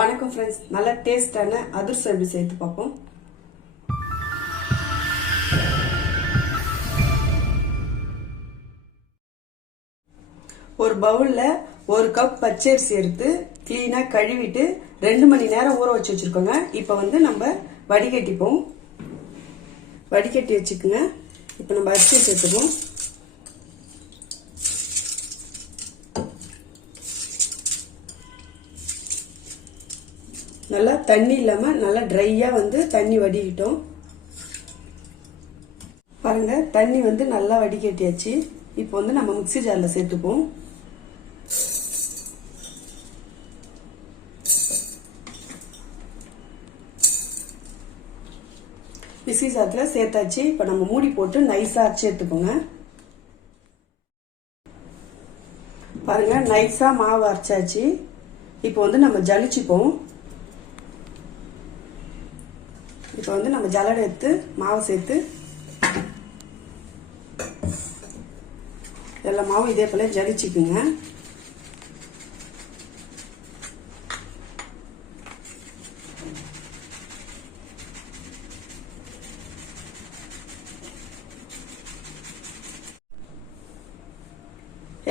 வணக்கம் ஃப்ரெண்ட்ஸ், நல்ல டேஸ்டான அதிரசம் எப்படி செய்து பார்ப்போம். ஒரு பவுல்ல 1 கப் பச்சரிசி எடுத்து கிளீனா கழுவிட்டு 2 மணி நேரம் ஊற வச்சு வச்சிருக்கோங்க. இப்போ நம்ம வடிகட்டிப்போம். வடிகட்டி வச்சுக்கோங்க. இப்போ நம்ம அரிசி சேர்த்துப்போம். நல்லா தண்ணி இல்லாம நல்லா ட்ரையா தண்ணி வடிக்கிட்டோம். பாருங்க, தண்ணி நல்லா வடிகட்டியாச்சு. இப்போ நம்ம மிக்ஸி ஜார்ல சேர்த்துப்போம். மிக்ஸி ஜார்ல சேர்த்தாச்சு. இப்போ நம்ம மூடி போட்டு நைஸா அரைச்சு எடுத்துக்கோங்க. பாருங்க, நைஸா மாவு அரைச்சாச்சு. இப்போ நம்ம ஜலிச்சுப்போம். இப்போ நம்ம ஜல்லடை எடுத்து மாவு சேர்த்து எல்லா மாவும் இதே போல ஜலிச்சுக்குங்க.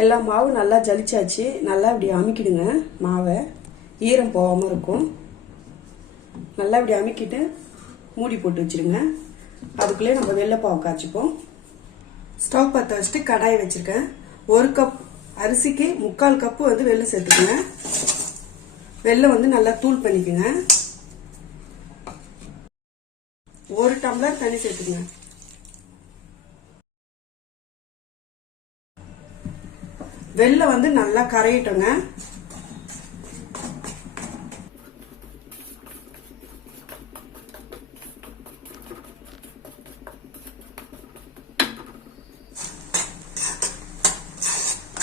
எல்லா மாவும் நல்லா ஜலிச்சாச்சு. நல்லா இப்படி அமுக்கிடுங்க. மாவை ஈரம் போகாம இருக்கும். நல்லா இப்படி அமுக்கிட்டு மூடி போட்டு வச்சிருங்க. அதுக்குள்ளே நம்ம வெள்ளைப்பாவை காய்ச்சிப்போம். ஸ்டவ் பற்ற வச்சுட்டு கடாயை வச்சிருக்கேன். 1 கப் அரிசிக்கு 3/4 கப்பு வெள்ளை சேர்த்துக்குங்க. வெள்ளை நல்லா தூள் பண்ணிக்குங்க. 1 டம்ளர் தண்ணி சேர்த்துக்குங்க. வெள்ளை நல்லா கரையிட்டோங்க.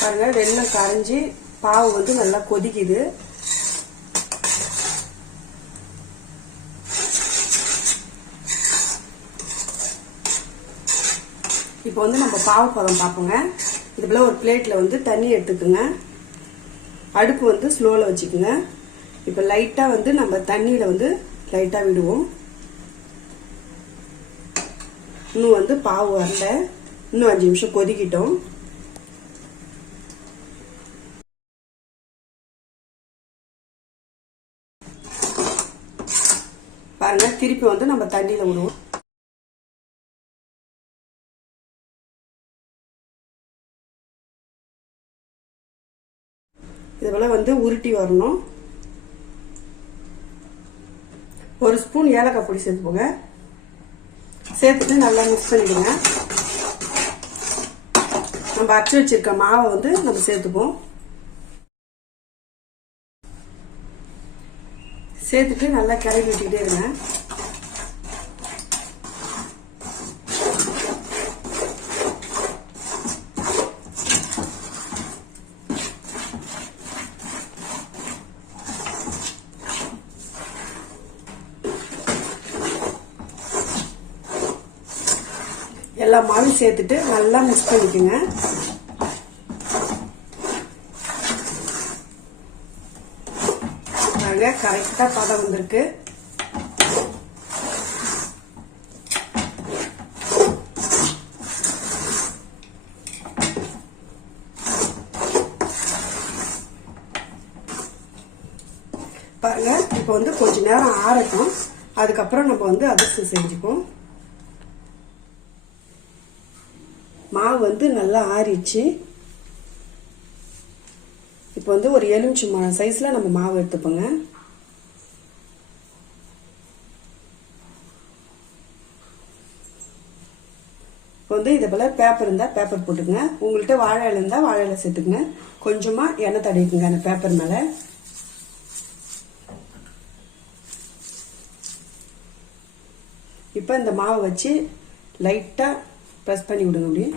பாருங்க, வெள்ளம் கரைஞ்சி பாவு நல்லா கொதிக்குது. இப்போ நம்ம பாவு பதம் பார்ப்போங்க. இது போல ஒரு பிளேட்ல தண்ணி எடுத்துக்குங்க. அடுப்பு ஸ்லோல வச்சுக்குங்க. இப்போ லைட்டா நம்ம தண்ணியில லைட்டா விடுவோம். இன்னும் பாவு வரல. இன்னும் 5 நிமிஷம் கொதிக்கிட்டோம். பாருங்க, திருப்பி நம்ம தண்ணியில விடுவோம். இது போல உருட்டி வரணும். 1 ஸ்பூன் ஏலக்காய் பொடி சேர்த்துப்போங்க. சேர்த்துட்டு நல்லா மிக்ஸ் பண்ணிடுங்க. நம்ம அரைச்சு வச்சிருக்க மாவை நம்ம சேர்த்துப்போம். சேர்த்துட்டு நல்லா கிளறி விட்டுக்கிட்டே இருங்க. எல்லா மாவும் சேர்த்துட்டு நல்லா மிக்ஸ் பண்ணிக்கோங்க. கரெக்டா பதம் வந்திருக்கு. பாருங்க, இப்போ கொஞ்ச நேரம் ஆறட்டும். அதுக்கப்புறம் நம்ம அதிரசம் செஞ்சுப்போம். மாவு நல்லா ஆறிச்சு. இப்போ ஒரு எலுமிச்சம்பழம் சைஸ்ல நம்ம மாவு எடுத்துப்போங்க. இதை போல பேப்பர் இருந்தா பேப்பர் போட்டுங்க. உங்கள்கிட்ட வாழை இலை இருந்தா வாழை இலை சேர்த்துக்குங்க. கொஞ்சமா எண்ணெய் தடவிக்குங்க அந்த பேப்பர் மேல. இப்ப இந்த மாவை வச்சு லைட்டா பிரஸ் பண்ணி விடுங்க. அப்படியே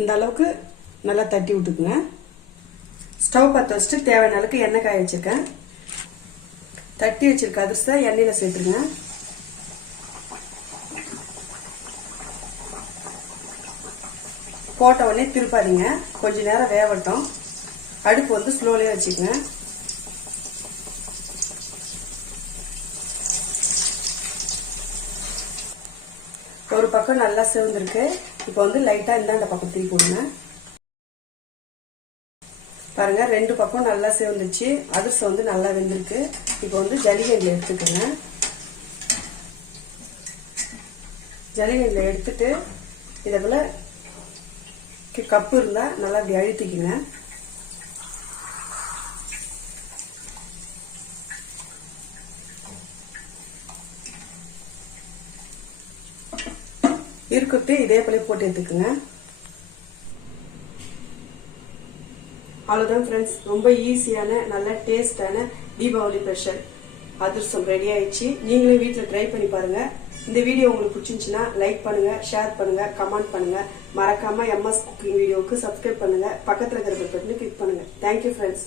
இந்த அளவுக்கு நல்லா தட்டி விட்டுக்குங்க. ஸ்டவ் பற்ற வச்சுட்டு தேவையான அளவுக்கு எண்ணெய் காய வச்சிருக்கேன். தட்டி வச்சிருக்க அதிரசத்தை எண்ணெயில சேர்த்துருங்க. போட்ட உடனே திருப்பாதீங்க, கொஞ்ச நேரம் வேகட்டும். அடுப்பு வந்து ஸ்லோலயே வச்சுக்கங்க. ஒரு பக்கம் நல்லா செவந்திருக்கு. இப்போ வந்து லைட்டா இந்தாண்ட பக்கம் திருப்பி போடுங்க. பாருங்க, ரெண்டு பக்கம் நல்லா செவந்துச்சு. அதிரசம் வந்து நல்லா வெந்திருக்கு. இப்போ வந்து ஜல்லிகண்டில் எடுத்துக்கோங்க. ஜல்லிகண்டில் எடுத்துட்டு இதை போல கப்பு இருந்தா நல்லா இப்படி அழுத்திக்குங்க. இருக்கட்டு இதே போல போட்டு எடுத்துக்குங்க. அவ்வளவுதான் ஃப்ரெண்ட்ஸ், ரொம்ப ஈஸியான நல்ல டேஸ்டான தீபாவளி ஸ்பெஷல் அதிரசம் ரெடி ஆயிடுச்சு. நீங்களும் வீட்டில் ட்ரை பண்ணி பாருங்க. இந்த வீடியோ உங்களுக்கு பிடிச்சிருந்துச்சுன்னா லைக் பண்ணுங்க, ஷேர் பண்ணுங்க, கமெண்ட் பண்ணுங்க. மறக்காம MS குக்கிங் வீடியோவுக்கு சப்ஸ்கிரைப் பண்ணுங்க. பக்கத்தில் இருக்கிற பட்டனை கிளிக் பண்ணுங்க. Thank you friends.